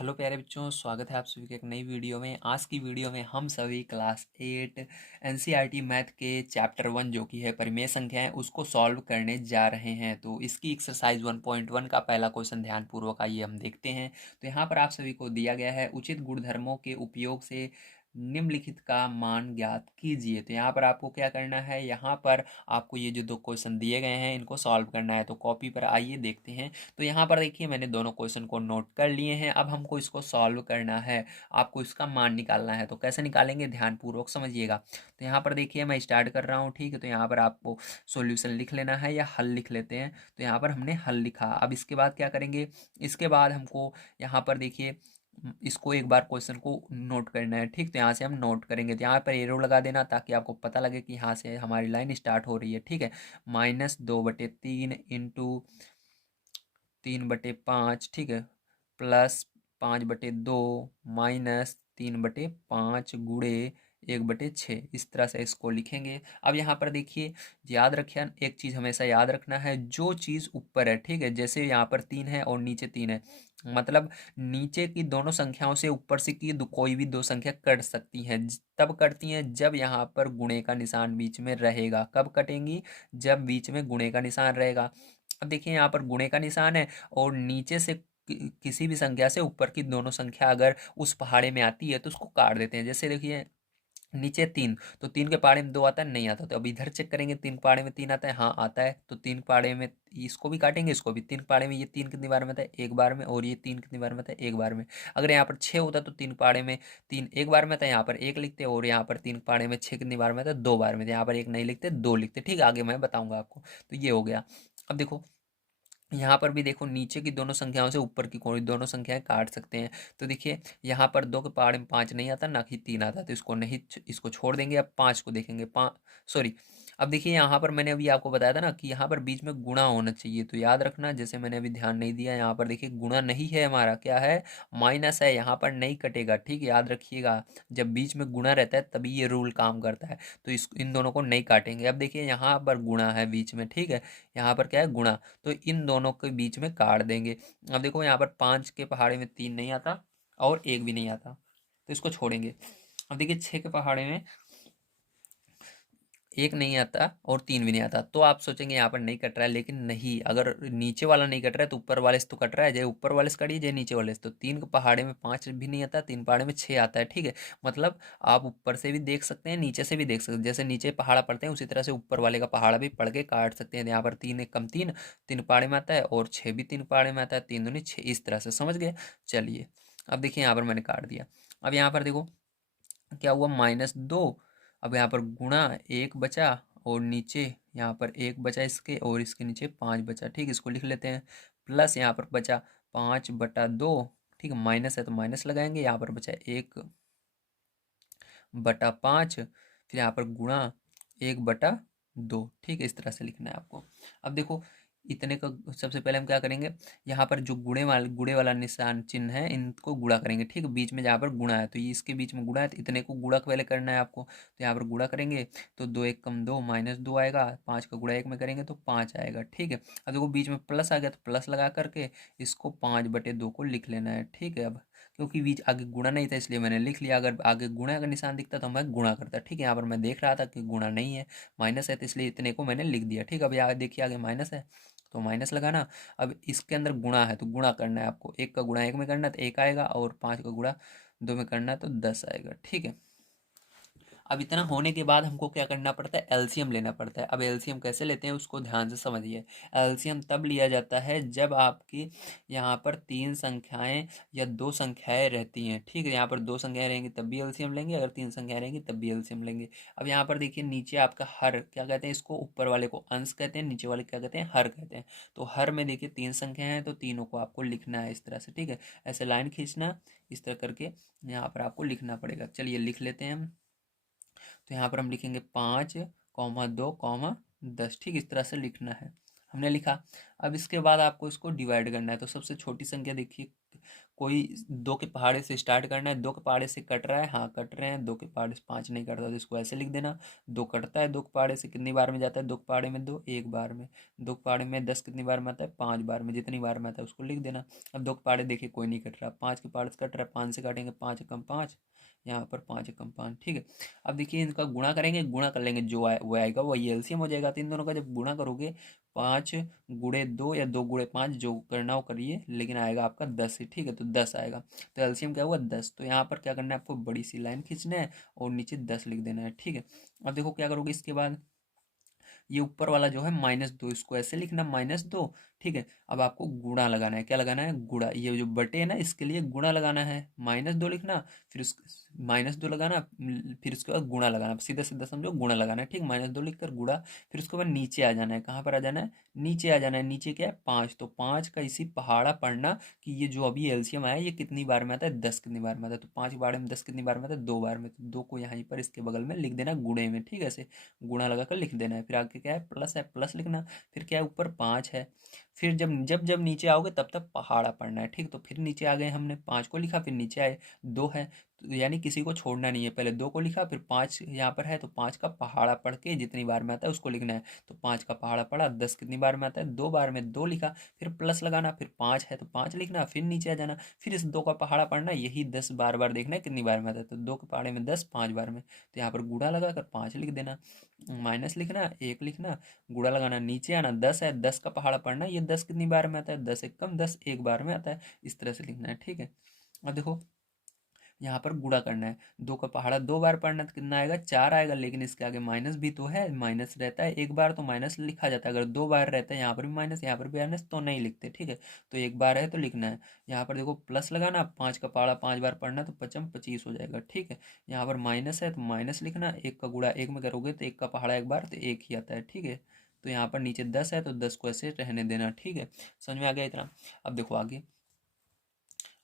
Hello प्यारे बच्चों, स्वागत है आप सभी के एक नई वीडियो में। आज की वीडियो में हम सभी क्लास 8 एनसीईआरटी मैथ के चैप्टर 1 जो कि है परिमेय संख्याएं उसको सॉल्व करने जा रहे हैं। तो इसकी एक्सरसाइज 1.1 का पहला क्वेश्चन ध्यानपूर्वक आइए हम देखते हैं। तो यहाँ पर आप सभी को दिया गया है उचित गुणधर्मों के उपयोग से निम्नलिखित का मान ज्ञात कीजिए। तो यहाँ पर आपको क्या करना है, यहाँ पर आपको ये जो दो क्वेश्चन दिए गए हैं इनको सॉल्व करना है। तो कॉपी पर आइए देखते हैं। तो यहाँ पर देखिए मैंने दोनों क्वेश्चन को नोट कर लिए हैं। अब हमको इसको सॉल्व करना है, आपको इसका मान निकालना है। तो कैसे निकालेंगे ध्यानपूर्वक समझिएगा। तो यहाँ पर देखिए मैं स्टार्ट कर रहा हूँ, ठीक है। तो यहाँ पर आपको सॉल्यूशन लिख लेना है या हल लिख लेते हैं। तो यहाँ पर हमने हल लिखा। अब इसके बाद क्या करेंगे, इसके बाद हमको यहाँ पर देखिए इसको एक बार क्वेश्चन को नोट करना है, ठीक। तो यहाँ से हम नोट करेंगे, तो यहाँ पर एरो लगा देना ताकि आपको पता लगे कि यहाँ से हमारी लाइन स्टार्ट हो रही है, ठीक है। -2/3 इंटू 3/5, ठीक है, प्लस 5/2 माइनस 3/5 गुणे 1/6, इस तरह से इसको लिखेंगे। अब यहाँ पर देखिए याद रखिए, एक चीज़ हमेशा याद रखना है, जो चीज़ ऊपर है, ठीक है, जैसे यहाँ पर 3 है और नीचे 3 है, मतलब नीचे की दोनों संख्याओं से ऊपर से की कोई भी दो संख्या कट सकती हैं। तब कटती हैं जब यहाँ पर गुणे का निशान बीच में रहेगा। कब कटेंगी, जब बीच में गुणे का निशान रहेगा। अब देखिए यहाँ पर गुणे का निशान है और नीचे से किसी भी संख्या से ऊपर की दोनों संख्या अगर उस पहाड़े में आती है तो उसको काट देते हैं। जैसे देखिए नीचे 3, तो 3 के पहाड़े में 2 आता है, नहीं आता। तो अब इधर चेक करेंगे, 3 के पहाड़े में 3 आता है, हाँ आता है। तो 3 के पहाड़े में इसको भी काटेंगे, इसको भी। 3 के पहाड़े में ये 3 कितनी बार में आता है, एक बार में, और ये 3 कितनी बार में आता है, एक बार में। अगर यहाँ पर 6 होता तो 3 के पहाड़े में 3 एक बार में आता है, यहाँ पर 1 लिखते, और यहाँ पर 3 के पहाड़े में 6 कितनी बार में आता है, 2 बार में। तो यहाँ पर 1 नहीं लिखते, 2 लिखते, ठीक। आगे मैं बताऊंगा आपको। तो ये हो गया। अब देखो यहाँ पर भी देखो, नीचे की दोनों संख्याओं से ऊपर की कोई दोनों संख्याएं काट सकते हैं। तो देखिए यहाँ पर 2 के पहाड़े में 5 नहीं आता, ना कि 3 आता, तो इसको नहीं, इसको छोड़ देंगे। अब 5 को देखेंगे, 5 सॉरी। अब देखिए यहाँ पर मैंने अभी आपको बताया था ना कि यहाँ पर बीच में गुणा होना चाहिए। तो याद रखना, जैसे मैंने अभी ध्यान नहीं दिया, यहाँ पर देखिए गुणा नहीं है, हमारा क्या है, माइनस है। यहाँ पर नहीं कटेगा, ठीक है, याद रखिएगा। जब बीच में गुणा रहता है तभी ये रूल काम करता है। तो इस इन दोनों को नहीं काटेंगे। अब देखिए यहाँ पर गुणा है बीच में, ठीक है, यहाँ पर क्या है, गुणा। तो इन दोनों के बीच में काट देंगे। अब देखो यहाँ पर 5 के पहाड़े में 3 नहीं आता और 1 भी नहीं आता, तो इसको छोड़ेंगे। अब देखिए 6 के पहाड़े में 1 नहीं आता और 3 भी नहीं आता। तो आप सोचेंगे यहाँ पर नहीं कट रहा है, लेकिन नहीं, अगर नीचे वाला नहीं कट रहा है तो ऊपर वाले से तो कट रहा है। जय ऊपर वाले से कटिए, जय नीचे वाले से। तो 3 के पहाड़े में 5 भी नहीं आता, 3 पहाड़े में 6 आता है, ठीक है। मतलब आप ऊपर से भी देख सकते हैं, नीचे से भी देख सकते हैं। जैसे नीचे पहाड़ा पड़ते हैं उसी तरह से ऊपर वाले का पहाड़ा भी पढ़ के काट सकते हैं। यहाँ पर 3 एक कम 3, 3 पहाड़े में आता है, और 6 भी 3 पहाड़े में आता है, 3 दूनी 6, इस तरह से, समझ गए। चलिए अब देखिए यहाँ पर मैंने काट दिया। अब यहाँ पर देखो क्या हुआ, -2। अब यहाँ पर गुणा 1 बचा, और नीचे यहाँ पर 1 बचा इसके, और इसके नीचे 5 बचा, ठीक। इसको लिख लेते हैं। प्लस यहाँ पर बचा 5/2, ठीक है, माइनस है तो माइनस लगाएंगे। यहाँ पर बचा 1/5, फिर यहाँ पर गुणा 1/2, ठीक है, इस तरह से लिखना है आपको। अब देखो इतने का सबसे पहले हम क्या करेंगे, यहाँ पर जो गुणे वाला निशान चिन्ह है इनको गुणा करेंगे, ठीक है। बीच में जहाँ पर गुणा है तो ये इसके बीच में गुणा है, तो इतने को गुणा पहले करना है आपको। तो यहाँ पर गुणा करेंगे तो 2 1 कम 2, -2 आएगा। 5 का गुणा 1 में करेंगे तो 5 आएगा, ठीक है। अब देखो बीच में प्लस आ गया, तो प्लस लगा करके इसको 5/2 को लिख लेना है, ठीक है। अब क्योंकि बीच आगे गुणा नहीं था इसलिए मैंने लिख लिया। अगर आगे गुणा का निशान दिखता तो मैं गुणा करता, ठीक है। यहाँ पर मैं देख रहा था कि गुणा नहीं है, माइनस है, तो इसलिए इतने को मैंने लिख दिया, ठीक है। अब यहाँ देखिए आगे माइनस है तो माइनस लगाना। अब इसके अंदर गुणा है तो गुणा करना है आपको। 1 का गुणा 1 में करना है तो 1 आएगा, और 5 का गुणा 2 में करना है तो 10 आएगा, ठीक है। अब इतना होने के बाद हमको क्या करना पड़ता है, एलसीएम लेना पड़ता है। अब एलसीएम कैसे लेते हैं उसको ध्यान से समझिए। एलसीएम तब लिया जाता है जब आपकी यहाँ पर 3 संख्याएं या 2 संख्याएं रहती हैं, ठीक है। यहाँ पर 2 संख्याएं रहेंगी तब भी एलसीएम लेंगे, अगर 3 संख्याएं रहेंगी तब भी एलसीएम लेंगे। अब यहाँ पर देखिए नीचे आपका हर, क्या कहते हैं इसको, ऊपर वाले को अंश कहते हैं, नीचे वाले क्या कहते हैं, हर कहते हैं। तो हर में देखिए 3 संख्याएं हैं तो तीनों को आपको लिखना है इस तरह से, ठीक है। ऐसे लाइन खींचना, इस तरह करके यहाँ पर आपको लिखना पड़ेगा। चलिए लिख लेते हैं हम। तो यहाँ पर हम लिखेंगे 5, 2, 10, ठीक, इस तरह से लिखना है। हमने लिखा। अब इसके बाद आपको इसको डिवाइड करना है। तो सबसे छोटी संख्या देखिए कोई दो के पहाड़े से स्टार्ट करना है, दो के पहाड़े से कट रहा है, हाँ कट रहे हैं, दो के पहाड़े से पाँच नहीं कटता तो इसको ऐसे लिख देना। दो कटता है दो के पहाड़े से, कितनी बार में जाता है दो के पहाड़े में, दो एक बार में। दो के पहाड़े में 10 कितनी बार में आता है, 5 बार में, जितनी बार में आता है उसको लिख देना। अब दो के पहाड़े देखिए कोई नहीं कट रहा, 5 के पहाड़े से कट रहा है, 5 से काटेंगे, 5 एकम 5, यहाँ पर 5 एकम 5, ठीक है। अब देखिए इनका गुणा करेंगे, गुणा कर लेंगे, जो वो आएगा वही एलसीएम हो जाएगा। तो इन दोनों का जब गुणा करोगे, 5 गुणे 2 या 2 गुणे 5 जो करना हो करिए, लेकिन आएगा आपका 10 ही, ठीक है। तो 10 आएगा, तो एलसीएम क्या हुआ 10। तो यहाँ पर क्या करना है आपको, बड़ी सी लाइन खींचना है और नीचे 10 लिख देना है, ठीक है। अब देखो क्या करोगे इसके बाद, ये ऊपर वाला जो है -2, इसको ऐसे लिखना -2, ठीक है। अब आपको गुणा लगाना है, क्या लगाना है, गुणा। ये जो बटे है ना इसके लिए गुणा लगाना है, -2 लिखना, फिर उस -2 लगाना, फिर उसके बाद गुणा लगाना, सीधा सीधा समझो गुणा लगाना है, ठीक। -2 लिखकर गुणा, फिर उसके बाद नीचे आ जाना है, कहाँ पर आ जाना है, नीचे आ जाना है। नीचे क्या है 5, तो 5 का इसी पहाड़ा पढ़ना कि ये जो अभी एलसीएम आया ये कितनी बार में आता है, 10 कितनी बार में आता है। तो 5 के बारे में 10 कितनी बार में आता है, 2 बार में। तो 2 को यहाँ पर इसके बगल में लिख देना गुणे में, ठीक है, ऐसे गुणा लगाकर लिख देना है। फिर आगे क्या है, प्लस लिखना, फिर क्या है ऊपर 5 है। फिर जब जब जब नीचे आओगे तब तक पहाड़ा पढ़ना है, ठीक। तो फिर नीचे आ गए, हमने 5 को लिखा, फिर नीचे आए 2 है, तो यानी किसी को छोड़ना नहीं है, पहले 2 को लिखा, फिर 5 यहाँ पर है, तो 5 का पहाड़ा पढ़ के जितनी बार में आता है उसको लिखना है। तो 5 का पहाड़ा पढ़ा, 10 कितनी बार में आता है, 2 बार में, 2 लिखा, फिर प्लस लगाना, फिर 5 है तो 5 लिखना, फिर नीचे आ जाना, फिर इस 2 का पहाड़ा पढ़ना, यही 10 बार बार देखना है कितनी बार में आता है। तो 2 के पहाड़े में 10, 5 बार में, तो यहाँ पर गुणा लगाकर 5 लिख देना, माइनस लिखना, 1 लिखना, गुणा लगाना, नीचे आना, 10 है, 10 का पहाड़ा पढ़ना, ये 10 कितनी बार में आता है, 10 एक कम 10, एक बार में आता है, इस तरह से लिखना है, ठीक है। अब देखो यहाँ पर गुणा करना है, 2 का पहाड़ा 2 बार पढ़ना तो कितना आएगा, 4 आएगा, लेकिन इसके आगे माइनस भी तो है, माइनस रहता है एक बार तो माइनस लिखा जाता है, अगर 2 बार रहता है यहाँ पर भी माइनस यहाँ पर भी माइनस तो नहीं लिखते, ठीक है। तो एक बार है तो लिखना है। यहाँ पर देखो प्लस लगाना, 5 का पहाड़ा 5 बार पढ़ना तो 25 हो जाएगा, ठीक है। यहाँ पर माइनस है तो माइनस लिखना, 1 का गुणा 1 में करोगे तो 1 का पहाड़ा एक बार तो 1 ही आता है, ठीक है। तो यहाँ पर नीचे 10 है तो 10 को ऐसे रहने देना, ठीक है। समझ में आ गया इतना। अब देखो आगे,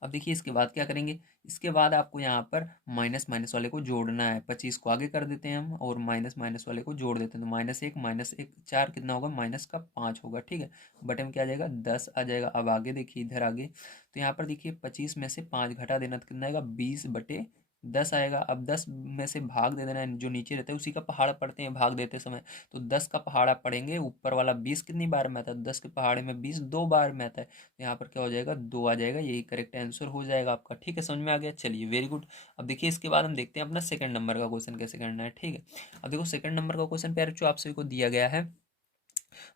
अब देखिए इसके बाद क्या करेंगे, इसके बाद आपको यहाँ पर माइनस माइनस वाले को जोड़ना है। 25 को आगे कर देते हैं हम और माइनस माइनस वाले को जोड़ देते हैं, तो -1 4 कितना होगा, -5 होगा, ठीक है। बटे में क्या आ जाएगा, 10 आ जाएगा। अब आगे देखिए, इधर आगे तो यहाँ पर देखिए 25 में से 5 घटा देना तो कितना आएगा, 20/10 आएगा। अब 10 में से भाग दे देना है, जो नीचे रहता है उसी का पहाड़ा पढ़ते हैं भाग देते समय। तो 10 का पहाड़ा पढ़ेंगे, ऊपर वाला 20 कितनी बार में आता है, 10 के पहाड़े में 20 2 बार में आता है, तो यहाँ पर क्या हो जाएगा, 2 आ जाएगा, यही करेक्ट आंसर हो जाएगा आपका, ठीक है। समझ में आ गया, चलिए वेरी गुड। अब देखिए इसके बाद हम देखते हैं अपना सेकंड नंबर का क्वेश्चन कैसे करना है, ठीक है। अब देखो सेकंड नंबर का क्वेश्चन प्यारे जो आप सभी को दिया गया है,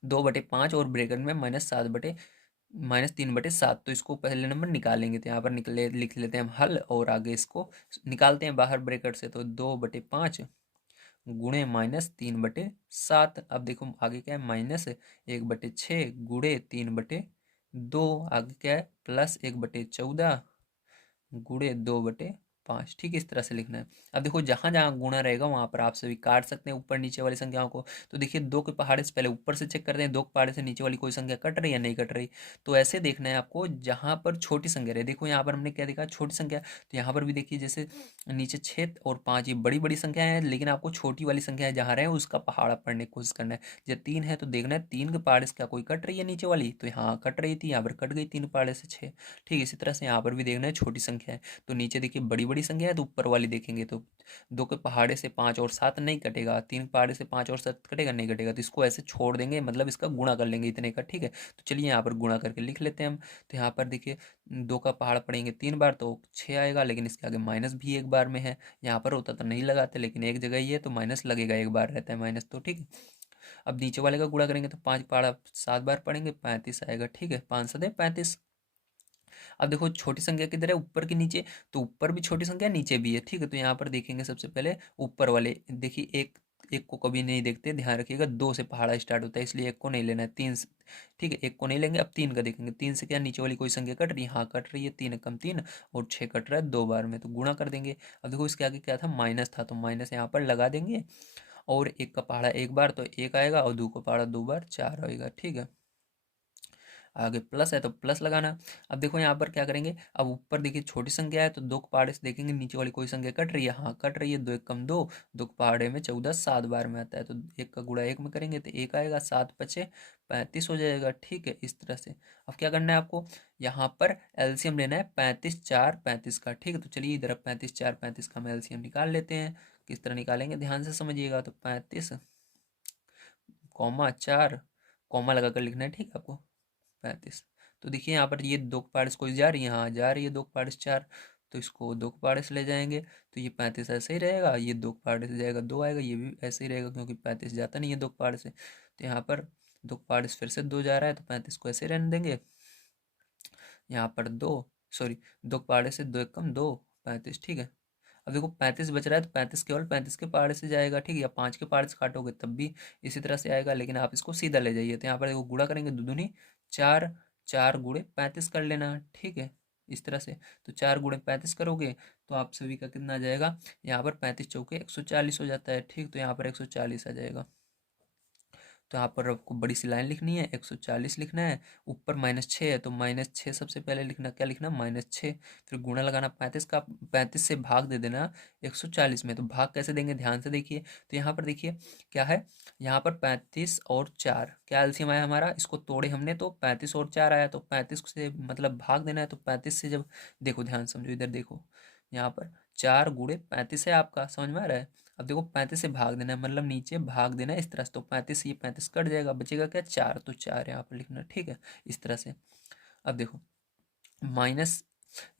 2/5 और ब्रैकेट में -3/7, तो इसको पहले नंबर निकालेंगे, तो यहाँ पर निकले लिख लेते हैं हम हल, और आगे इसको निकालते हैं बाहर ब्रैकेट से। तो 2/5 गुणे -3/7। अब देखो आगे क्या है, -1/6 गुणे 3/2, आगे क्या है, +1/14 गुणे 2/5, ठीक है। इस तरह से लिखना है। अब देखो जहां जहां गुणा रहेगा वहां पर आप सभी काट सकते हैं ऊपर नीचे वाली संख्याओं को। तो देखिए 2 के पहाड़े से पहले ऊपर से चेक करते हैं, 2 के पहाड़े से नीचे वाली कोई संख्या कट रही है या नहीं कट रही। तो ऐसे देखना है आपको जहां पर छोटी संख्या रहे। देखो यहाँ पर हमने क्या देखा, छोटी संख्या, तो यहाँ पर भी देखिए जैसे नीचे 6 और 5 ये बड़ी बड़ी संख्या है, लेकिन आपको छोटी वाली संख्या जहाँ रहे उसका पहाड़ा पढ़ने की कोशिश करना है। जब 3 है तो देखना है 3 के पहाड़े से क्या कोई कट रही है नीचे वाली, तो यहाँ कट रही थी, यहाँ पर कट गई 3 पहाड़े से 6, ठीक है। इसी तरह से यहाँ पर भी देखना है छोटी संख्या है, तो नीचे देखिए बड़ी बड़ी संख्या है तो ऊपर वाली देखेंगे, तो 2 के पहाड़े से 5 और 7 नहीं कटेगा, 3 के पहाड़े से 5 और 7 कटेगा नहीं कटेगा, तो इसको ऐसे छोड़ देंगे, मतलब इसका गुणा कर लेंगे इतने का, ठीक है। तो चलिए यहाँ पर गुणा करके लिख लेते हैं हम। तो यहाँ पर देखिए 2 का पहाड़ पड़ेंगे 3 बार तो 6 आएगा, लेकिन इसके आगे माइनस भी एक बार में है, यहाँ पर होता तो नहीं लगाते, लेकिन एक जगह ही है तो माइनस लगेगा, एक बार रहता है माइनस, तो ठीक है। अब नीचे वाले का गुणा करेंगे तो 5 पहाड़ा 7 बार पड़ेंगे, 35 आएगा, ठीक है। 5 7 35। अब देखो छोटी संख्या किधर है, ऊपर की नीचे, तो ऊपर भी छोटी संख्या नीचे भी है, ठीक है। तो यहाँ पर देखेंगे सबसे पहले ऊपर वाले, देखिए एक एक को कभी नहीं देखते, ध्यान रखिएगा, 2 से पहाड़ा स्टार्ट होता है, इसलिए एक को नहीं लेना है, 3 से, ठीक है, एक को नहीं लेंगे। अब 3 का देखेंगे, 3 से क्या नीचे वाली कोई संख्या कट रही है, हाँ कट रही है, 3 कम 3 और 6 कट रहा है 2 बार में, तो गुणा कर देंगे। अब देखो इसके आगे क्या था, माइनस था, तो माइनस यहाँ पर लगा देंगे, और एक का पहाड़ा एक बार तो 1 आएगा, और 2 का पहाड़ा 2 बार 4 आएगा, ठीक है। आगे प्लस है तो प्लस लगाना। अब देखो यहाँ पर क्या करेंगे, अब ऊपर देखिए छोटी संख्या है तो दो के पहाड़े से देखेंगे नीचे वाली कोई संख्या कट रही है, हाँ कट रही है, दो एक कम दो, दो के पहाड़े में 14 7 बार में आता है, तो एक का गुणा एक में करेंगे तो एक आएगा, 7 पचे 35 हो जाएगा। ठीक है, इस तरह से। अब क्या करना है आपको, यहाँ पर एलसीएम लेना है 35 4 35 का। ठीक है, तो चलिए इधर 35 4 35 का हम एलसीएम निकाल लेते हैं। किस तरह निकालेंगे ध्यान से समझिएगा, तो 35 कॉमा 4 कॉमा लगाकर लिखना है, ठीक है आपको, 35। तो देखिए यहाँ पर ये दो के पार्ट्स कोई जा रही है, हाँ जा रही है, दो के पार्ट्स 4, तो इसको दो के पार्ट से ले जाएंगे तो ये 35 ऐसे ही रहेगा, ये दो के पार्ट से जाएगा 2 आएगा, ये भी ऐसे ही रहेगा क्योंकि 35 जाता नहीं है दो के पार्ट से, तो यहाँ पर दो के पार्ट फिर से 2 जा रहा है तो 35 को ऐसे रहने देंगे। यहाँ पर दो, सॉरी, दो के पहाड़े से दो एक कम दो, 35। ठीक है, अब देखो 35 बच रहा है तो 35 केवल 35 के पहाड़े से जाएगा। ठीक है, या 5 के पहाड़े से काटोगे तब भी इसी तरह से आएगा, लेकिन आप इसको सीधा ले जाइए तो यहाँ पर देखो गुणा करेंगे दो दूनी 4, 4 गुणे 35 कर लेना। ठीक है, इस तरह से। तो 4 गुणे 35 करोगे तो आप सभी का कितना आ जाएगा, यहाँ पर 35 चौके 140 हो जाता है। ठीक, तो यहाँ पर 140 आ जाएगा। तो यहाँ पर आपको बड़ी सी लाइन लिखनी है, 140 लिखना है, ऊपर -6 है तो -6 सबसे पहले लिखना, क्या लिखना, -6, फिर गुणा लगाना 35 का, 35 से भाग दे देना 140 में। तो भाग कैसे देंगे ध्यान से देखिए, तो यहाँ पर देखिए क्या है, यहाँ पर 35 और 4 क्या एलसीएम आया हमारा, इसको तोड़े हमने तो 35 और 4 आया, तो 35 से मतलब भाग देना है, तो 35 से जब, देखो ध्यान समझो, इधर देखो, यहाँ पर 4 गुणे 35 है आपका, समझ में आ रहा है। अब देखो 35 से भाग देना है, मतलब नीचे भाग देना है इस तरह से, तो 35 से ये 35 कट जाएगा, बचेगा क्या, 4, तो 4 यहाँ पर लिखना। ठीक है, इस तरह से। अब देखो माइनस,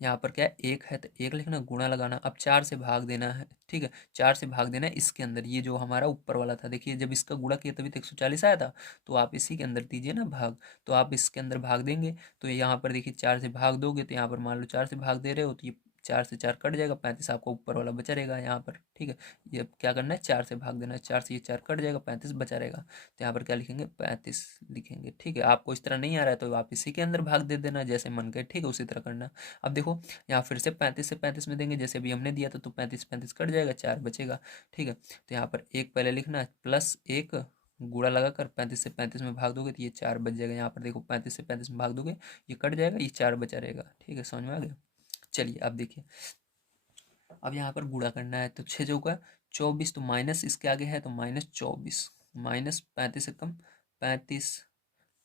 यहाँ पर क्या है, एक है तो एक लिखना, गुणा लगाना, अब 4 से भाग देना है। ठीक है, 4 से भाग देना है इसके अंदर, ये जो हमारा ऊपर वाला था, देखिए जब इसका गुणा किया तभी तो 140 आया था, तो आप इसी के अंदर दीजिए ना भाग, तो आप इसके अंदर भाग देंगे तो यहाँ पर देखिए 4 से भाग दोगे तो यहाँ पर मान लो 4 से भाग दे रहे हो तो ये 4 से 4 कट जाएगा, 35 आपका ऊपर वाला बचा रहेगा यहाँ पर। ठीक है, ये अब क्या करना है, 4 से भाग देना है, 4 से ये 4 कट जाएगा, 35 बचा रहेगा, तो यहाँ पर क्या लिखेंगे, 35 लिखेंगे। ठीक है, आपको इस तरह नहीं आ रहा है तो आप इसी के अंदर भाग दे देना जैसे मन करे, ठीक है, उसी तरह करना। अब देखो यहाँ फिर से 35 से 35 में देंगे जैसे अभी हमने दिया था, तो 35 35 कट जाएगा, 4 बचेगा। ठीक है, तो यहाँ पर एक पहले लिखना प्लस एक, गुणा लगाकर 35 से 35 में भाग दोगे तो ये 4 बच जाएगा। यहाँ पर देखो 35 से 35 में भाग दोगे ये कट जाएगा, ये 4 बचा रहेगा। ठीक है, समझ में आ गया। चलिए अब देखिए, अब यहाँ पर गुणा करना है तो 6 चौका 24, तो माइनस इसके आगे है तो -24, -35 से कम 35,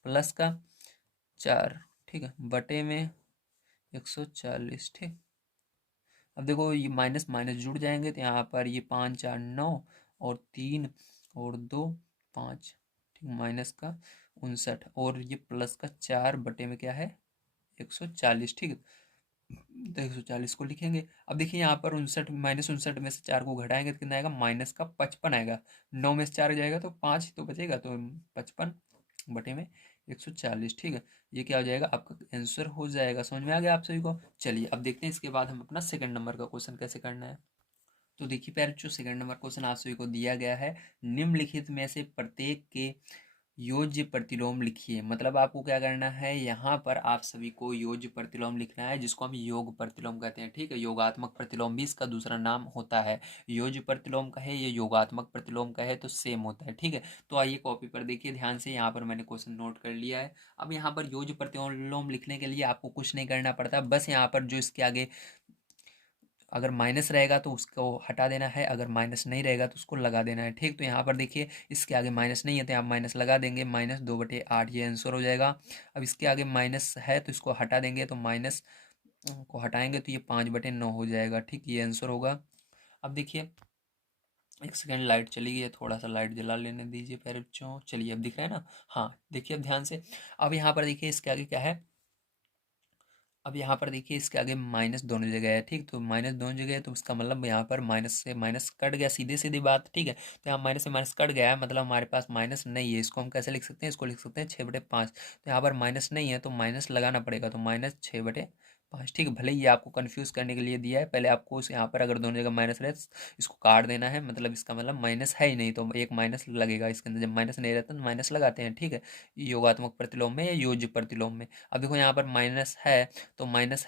प्लस का 4, ठीक है, बटे में 140। ठीक, अब देखो ये माइनस माइनस जुड़ जाएंगे तो यहाँ पर ये 5 4 9 और 3 और 2 5, ठीक, माइनस का 59 और ये प्लस का 4 बटे में क्या है 140। ठीक है, तो 140 को लिखेंगे। अब देखिए यहाँ पर 59, -59 में से 4 को घटाएंगे तो कितना आएगा, माइनस का 55 आएगा, 9 में से 4 जाएगा तो 5 तो बचेगा, तो 55 बटे में 140। ठीक है, ये क्या हो जाएगा, आपका आंसर हो जाएगा। समझ में आ गया आप सभी को। चलिए अब देखते हैं इसके बाद हम अपना सेकंड नंबर का क्वेश्चन कैसे करना है। तो देखिए पैर जो सेकंड नंबर क्वेश्चन आप सभी को दिया गया है, निम्नलिखित में से प्रत्येक के योज्य प्रतिलोम लिखिए। मतलब आपको क्या करना है, यहाँ पर आप सभी को योज्य प्रतिलोम लिखना है, जिसको हम योग प्रतिलोम कहते हैं। ठीक है, योगात्मक प्रतिलोम भी इसका दूसरा नाम होता है। योज्य प्रतिलोम कहे या योगात्मक प्रतिलोम कहे तो सेम होता है। ठीक है, तो आइए कॉपी पर देखिए ध्यान से, यहाँ पर मैंने क्वेश्चन नोट कर लिया है। अब यहाँ पर योज्य प्रतिलोम लिखने के लिए आपको कुछ नहीं करना पड़ता, बस यहाँ पर जो इसके आगे अगर माइनस रहेगा तो उसको हटा देना है, अगर माइनस नहीं रहेगा तो उसको लगा देना है। ठीक, तो यहाँ पर देखिए इसके आगे माइनस नहीं है तो यहाँ माइनस लगा देंगे, -2/8 ये आंसर हो जाएगा। अब इसके आगे माइनस है तो इसको हटा देंगे, तो माइनस को हटाएंगे तो ये 5/9 हो जाएगा। ठीक, ये आंसर होगा। अब देखिए एक सेकेंड, लाइट चली गई है, थोड़ा सा लाइट जला लेने दीजिए प्यारे बच्चों। चलिए अब दिख रहा है ना, हाँ देखिए अब ध्यान से। अब यहाँ पर देखिए इसके आगे क्या है, अब यहाँ पर देखिए इसके आगे माइनस दोनों जगह है। ठीक, तो माइनस दोनों जगह है तो इसका मतलब यहाँ पर माइनस से माइनस कट गया, सीधे सीधी बात। ठीक है, तो यहाँ माइनस से माइनस कट गया है, मतलब हमारे पास माइनस नहीं है। इसको हम कैसे लिख सकते हैं, इसको लिख सकते हैं 6/5। तो यहाँ पर माइनस नहीं है तो माइनस लगाना पड़ेगा, तो -6/5। ठीक है, भले ही ये आपको कन्फ्यूज़ करने के लिए दिया है, पहले आपको यहाँ पर अगर दोनों जगह माइनस रहे इसको काट देना है, मतलब इसका मतलब माइनस है ही नहीं तो एक माइनस लगेगा इसके अंदर। जब माइनस नहीं रहता तो माइनस लगाते हैं। ठीक है, योगात्मक प्रतिलोम में या योज्य प्रतिलोम में। अब देखो यहाँ पर माइनस है तो माइनस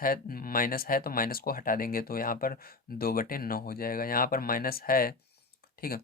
है तो माइनस को हटा देंगे तो यहाँ पर 2/9 हो जाएगा। यहाँ पर माइनस है, ठीक है,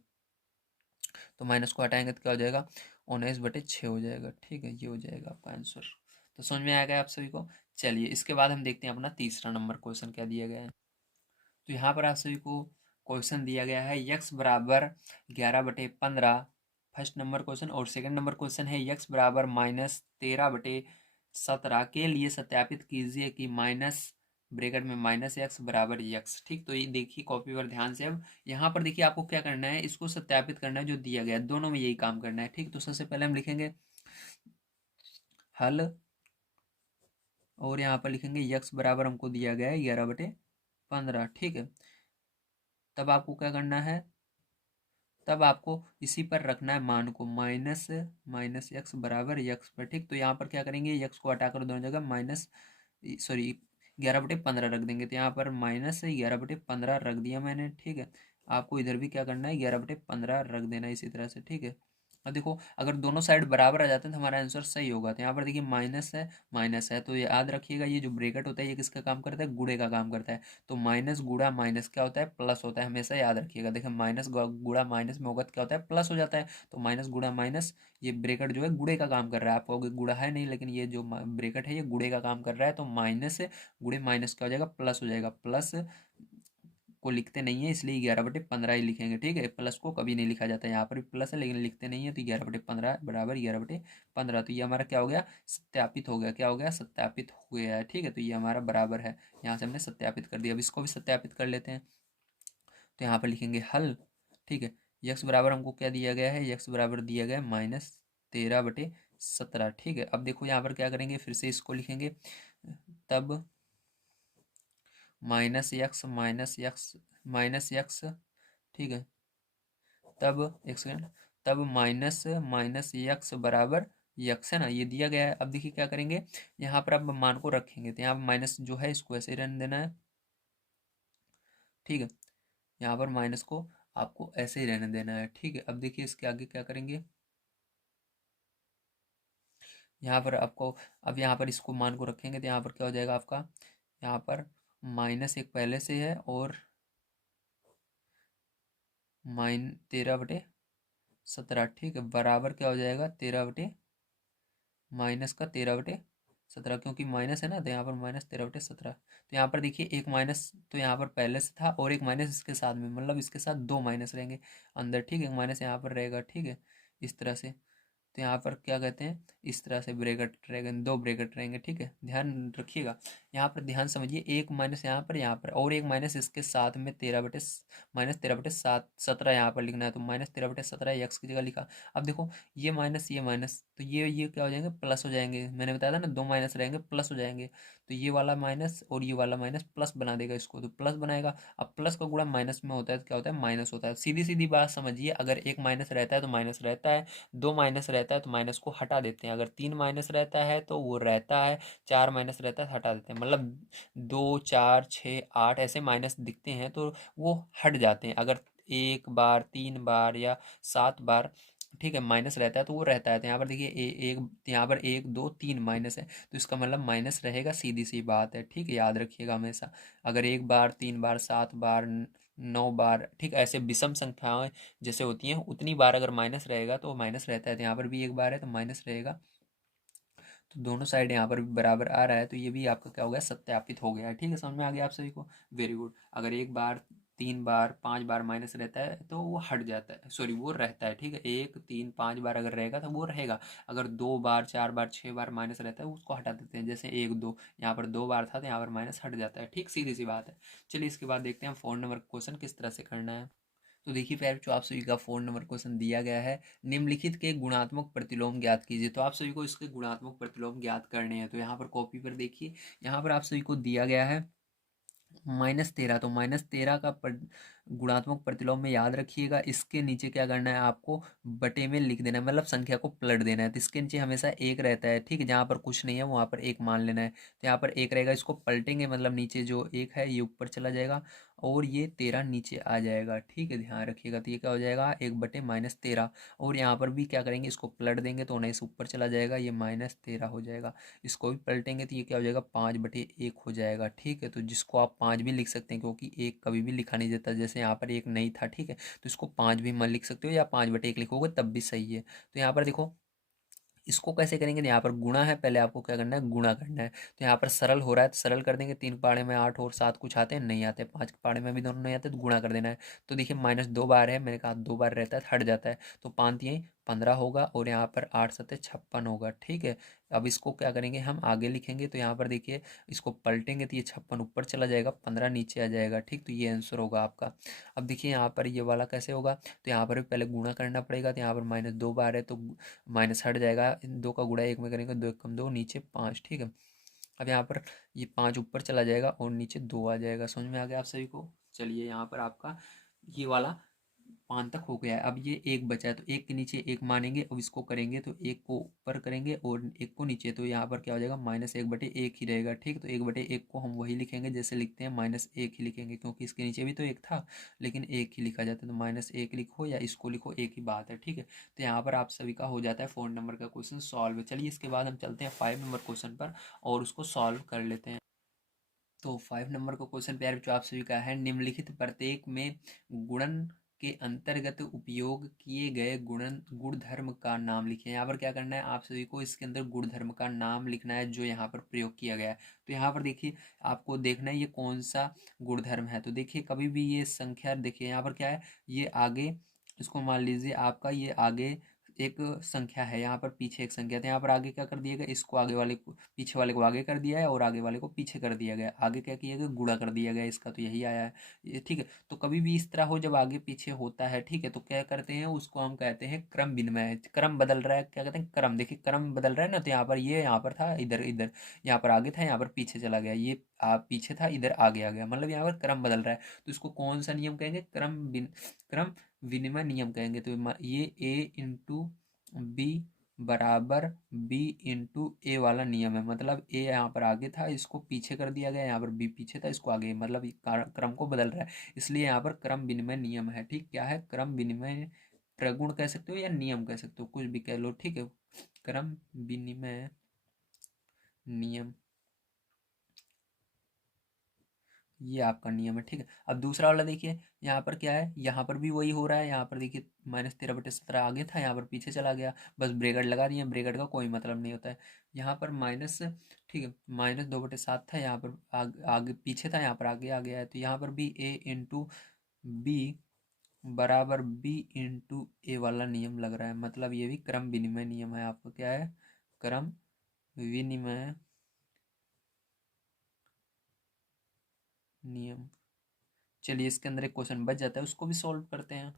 तो माइनस को हटाएंगे तो क्या हो जाएगा, 19/6 हो जाएगा। ठीक है, ये हो जाएगा आपका आंसर। तो समझ में आ गया आप सभी को। चलिए इसके बाद हम देखते हैं अपना तीसरा नंबर क्वेश्चन क्या दिया गया है। तो यहाँ पर आप सभी को क्वेश्चन दिया गया है यक्स बराबर 11/15 फर्स्ट नंबर क्वेश्चन, और सेकंड नंबर क्वेश्चन है यक्स बराबर -13/17 के लिए सत्यापित कीजिए कि माइनस ब्रैकेट में माइनस एक्स बराबर यक्स। ठीक, तो ये देखिए कॉपी पर ध्यान से। अब यहाँ पर देखिए आपको क्या करना है, इसको सत्यापित करना है जो दिया गया है, दोनों में यही काम करना है। ठीक, तो सबसे पहले हम लिखेंगे हल, और यहाँ पर लिखेंगे यक्स बराबर हमको दिया गया है 11/15। ठीक है, तब आपको क्या करना है, तब आपको इसी पर रखना है मान को, माइनस माइनस यक्स बराबर यक्स पर। ठीक, तो यहाँ पर क्या करेंगे, यक्स को हटाकर दोनों जगह माइनस, सॉरी 11/15 रख देंगे। तो यहाँ पर -11/15 रख दिया मैंने। ठीक है, आपको इधर भी क्या करना है, 11/15 रख देना है इसी तरह से। ठीक है, अब देखो अगर दोनों साइड बराबर आ जाते हैं तो हमारा आंसर सही होगा। तो यहाँ पर देखिए माइनस है, तो याद रखिएगा ये जो ब्रैकेट होता है ये किसका काम करता है, गुणे का काम करता है। तो माइनस गुणा माइनस क्या होता है, प्लस होता है, हमेशा याद रखिएगा। देखिए माइनस गुणा माइनस में होगा तो क्या होता है, प्लस हो जाता है। तो माइनस गुणा माइनस, ये ब्रैकेट जो है गुणे का काम कर रहा है। आप कहोगे गुणा है नहीं, लेकिन ये जो ब्रैकेट है ये गुणे का काम कर रहा है। तो माइनस गुणे माइनस क्या हो जाएगा, प्लस हो जाएगा। प्लस को लिखते नहीं है इसलिए 11/15 ही लिखेंगे। ठीक है, प्लस को कभी नहीं लिखा जाता है, यहाँ पर भी प्लस है लेकिन लिखते नहीं है। तो 11/15 बराबर 11/15, तो ये हमारा क्या हो गया, सत्यापित हो गया। क्या हो गया, सत्यापित हो गया है। ठीक है, तो ये हमारा बराबर है, यहाँ से हमने सत्यापित कर दिया। अब इसको भी सत्यापित कर लेते हैं। तो यहाँ पर लिखेंगे हल। ठीक है, यक्स बराबर हमको क्या दिया गया है, यक्स बराबर दिया गया है -13/17। ठीक है, अब देखो यहाँ पर क्या करेंगे, फिर से इसको लिखेंगे, तब माइनस यक्स, ठीक है, तब एक सेकेंड, तब माइनस माइनस यक्स बराबर यक्स है ना, ये दिया गया है। अब देखिए क्या करेंगे, यहाँ पर अब मान को रखेंगे, तो यहाँ पर माइनस जो है इसको ऐसे ही रहने देना है। ठीक है, यहाँ पर माइनस को आपको ऐसे ही रहने देना है। ठीक है, अब देखिए इसके आगे क्या करेंगे, यहाँ पर आपको, अब यहाँ पर इसको मान को रखेंगे तो यहाँ पर क्या हो जाएगा आपका, यहाँ पर माइनस एक पहले से है, और -13/17। ठीक है, बराबर क्या हो जाएगा, 13 माइनस का 13/17, क्योंकि माइनस है ना, तो यहाँ पर -13/17। तो यहाँ पर देखिए एक माइनस तो यहाँ पर पहले से था, और एक माइनस इसके साथ में, मतलब इसके साथ दो माइनस रहेंगे अंदर। ठीक है, माइनस यहाँ पर रहेगा। ठीक है, इस तरह से। तो यहाँ पर क्या कहते हैं, इस तरह से ब्रैकेट रहेंगे, दो ब्रैकेट रहेंगे। ठीक है, ध्यान रखिएगा, यहाँ पर ध्यान समझिए, एक माइनस यहाँ पर और एक माइनस इसके साथ में -13/17 यहाँ पर लिखना है। तो -13/17 यक्स की जगह लिखा। अब देखो ये माइनस, तो ये क्या हो जाएंगे, प्लस हो जाएंगे। मैंने बताया था ना, दो माइनस रहेंगे प्लस हो जाएंगे। तो ये वाला माइनस और ये वाला माइनस प्लस बना देगा इसको, तो प्लस बनाएगा। अब प्लस का गुणा माइनस में होता है तो क्या होता है, माइनस होता है। सीधी सीधी बात समझिए, अगर एक माइनस रहता है तो माइनस रहता है, दो माइनस रहता है तो माइनस को हटा देते हैं, अगर तीन माइनस रहता है तो वो रहता है, चार माइनस रहता है तो हटा देते हैं। मतलब 2, 4, 6, 8 ऐसे माइनस दिखते हैं तो वो हट जाते हैं। अगर एक बार, तीन बार या 7 बार, ठीक है, माइनस रहता है तो वो रहता है। तो यहाँ पर देखिए यहाँ पर 1, 2, 3 माइनस है, तो इसका मतलब माइनस रहेगा, सीधी सी बात है। ठीक है, याद रखिएगा हमेशा, अगर एक बार, 3 बार, 7 बार, 9 बार, ठीक, ऐसे विषम संख्याएं जैसे होती हैं उतनी बार अगर माइनस रहेगा तो माइनस रहता है। तो यहाँ पर भी एक बार है तो माइनस रहेगा। तो दोनों साइड यहाँ पर भी बराबर आ रहा है, तो ये भी आपका क्या हो गया, सत्यापित हो गया है। ठीक है, समझ में आ गया आप सभी को, वेरी गुड। अगर एक बार, 3 बार, 5 बार माइनस रहता है तो वो हट जाता है, सॉरी वो रहता है। ठीक है, 1, 3, 5 बार अगर रहेगा तो वो रहेगा। अगर 2 बार, 4 बार, 6 बार माइनस रहता है उसको हटा देते हैं, जैसे 1, 2, यहाँ पर 2 बार था तो यहाँ पर माइनस हट जाता है। ठीक, सीधी सी बात है। चलिए इसके बाद देखते हैं 4 नंबर क्वेश्चन किस तरह से करना है। तो देखिए प्यारे बच्चों, आप सभी का 4 नंबर क्वेश्चन दिया गया है, निम्नलिखित के गुणात्मक प्रतिलोम ज्ञात कीजिए। तो आप सभी को इसके गुणात्मक प्रतिलोम ज्ञात करने हैं। तो यहाँ पर कॉपी पर देखिए, यहाँ पर आप सभी को दिया गया है -13, तो -13 का गुणात्मक प्रतिलोम में याद रखिएगा, इसके नीचे क्या करना है आपको, बटे में लिख देना है, मतलब संख्या को पलट देना है। तो इसके नीचे हमेशा एक रहता है। ठीक है, जहाँ पर कुछ नहीं है वहाँ पर एक मान लेना है। तो यहाँ पर एक रहेगा, इसको पलटेंगे मतलब नीचे जो एक है ये ऊपर चला जाएगा, और ये 13 नीचे आ जाएगा। ठीक है, ध्यान रखिएगा। तो ये क्या हो जाएगा, 1/-13, और यहाँ पर भी क्या करेंगे, इसको पलट देंगे तो 19 ऊपर चला जाएगा, ये -13 हो जाएगा। इसको भी पलटेंगे तो ये क्या हो जाएगा, 5/1 हो जाएगा। ठीक है, तो जिसको आप 5 भी लिख सकते हैं, क्योंकि एक कभी भी लिखा नहीं जाता, जैसे यहाँ पर एक नहीं था। ठीक है, तो इसको 5 भी मत लिख सकते हो, या 5/1 लिखोगे तब भी सही है। तो यहाँ पर देखो इसको कैसे करेंगे, यहाँ पर गुणा है, पहले आपको क्या करना है, गुणा करना है। तो यहाँ पर सरल हो रहा है तो सरल कर देंगे, 3 पाड़े में 8 और 7 कुछ आते हैं, नहीं आते, 5 पाड़े में भी दोनों नहीं आते, तो गुणा कर देना है। तो देखिए माइनस 2 बार है, मैंने कहा 2 बार रहता है, हट जाता है, तो 5 ये 15 होगा और यहाँ पर 8 सत्ते 56 होगा। ठीक है, अब इसको क्या करेंगे, हम आगे लिखेंगे, तो यहाँ पर देखिए इसको पलटेंगे तो ये 56 ऊपर चला जाएगा, 15 नीचे आ जाएगा। ठीक, तो ये आंसर होगा आपका। अब देखिए यहाँ पर ये वाला कैसे होगा, तो यहाँ पर भी पहले गुणा करना पड़ेगा, तो यहाँ पर माइनस 2 बार है तो माइनस हट जाएगा, इन 2 का गुणा 1 में करेंगे, 2 एकम 2, नीचे 5। ठीक है, अब यहाँ पर ये 5 ऊपर चला जाएगा और नीचे 2 आ जाएगा। समझ में आ गया आप सभी को। चलिए यहाँ पर आपका ये वाला 5 तक हो गया है। अब ये एक बचा है, तो एक के नीचे एक मानेंगे, अब इसको करेंगे तो एक को ऊपर करेंगे और एक को नीचे, तो यहाँ पर क्या हो जाएगा, -1/1 ही रहेगा। ठीक, तो 1/1 को हम वही लिखेंगे जैसे लिखते हैं, -1 ही लिखेंगे, क्योंकि इसके नीचे भी तो एक था लेकिन एक ही लिखा जाता है, तो -1 लिखो या इसको लिखो, एक ही बात है। ठीक है, तो यहाँ पर आप सभी का हो जाता है 4 नंबर का क्वेश्चन सॉल्व। चलिए इसके बाद हम चलते हैं 5 नंबर क्वेश्चन पर और उसको सॉल्व कर लेते हैं। तो 5 नंबर का क्वेश्चन प्यारे बच्चों आप सभी का है, निम्नलिखित प्रत्येक में गुणन के अंतर्गत उपयोग किए गए गुणधर्म का नाम लिखें। यहाँ पर क्या करना है, आप सभी को इसके अंदर गुणधर्म का नाम लिखना है जो यहाँ पर प्रयोग किया गया है। तो यहाँ पर देखिए आपको देखना है ये कौन सा गुणधर्म है। तो देखिए कभी भी ये संख्या, देखिए यहाँ पर क्या है, ये आगे, इसको मान लीजिए आपका ये आगे एक संख्या है, यहाँ पर पीछे एक संख्या, तो यहाँ पर आगे क्या कर दिया गया, इसको आगे वाले को, पीछे वाले को आगे कर दिया है और आगे वाले को पीछे कर दिया गया। आगे क्या किया गया, गुणा कर दिया गया इसका, तो यही आया है ये। ठीक है, तो कभी भी इस तरह हो जब आगे पीछे होता है, ठीक है, तो क्या करते हैं, उसको हम कहते हैं क्रम विनिमय। क्रम बदल रहा है, क्या कहते हैं, क्रम। देखिए क्रम बदल रहा है ना, तो यहाँ पर ये यहाँ पर था, इधर इधर, यहाँ पर आगे था, यहाँ पर पीछे चला गया, ये पीछे था, इधर आगे आ गया, मतलब यहाँ पर क्रम बदल रहा है। तो इसको कौन सा नियम कहेंगे, क्रम विनिमय नियम कहेंगे। तो ये ए इंटू बी बराबर बी इंटू ए वाला नियम है, मतलब ए यहाँ पर आगे था, इसको पीछे कर दिया गया, यहाँ पर बी पीछे था, इसको आगे, मतलब क्रम को बदल रहा है, इसलिए यहाँ पर क्रम विनिमय नियम है। ठीक, क्या है, क्रम विनिमय प्रगुण कह सकते हो या नियम कह सकते हो, कुछ भी कह लो। ठीक है, क्रम विनिमय नियम, ये आपका नियम है। ठीक है, अब दूसरा वाला देखिए, यहाँ पर क्या है, यहाँ पर भी वही हो रहा है, यहाँ पर देखिए -13/17 आगे था, यहाँ पर पीछे चला गया, बस ब्रेकेट लगा दिए, ब्रेकेट का कोई मतलब नहीं होता है। यहाँ पर माइनस, ठीक है, -2/7 था, यहाँ पर आगे पीछे था, यहाँ पर आगे आ गया है, तो यहाँ पर भी ए इंटू बी बराबर बी इंटू ए वाला नियम लग रहा है, मतलब ये भी क्रम विनिमय नियम है। आपका क्या है, क्रम विनिमय नियम। चलिए इसके अंदर एक क्वेश्चन बच जाता है, उसको भी सॉल्व करते हैं।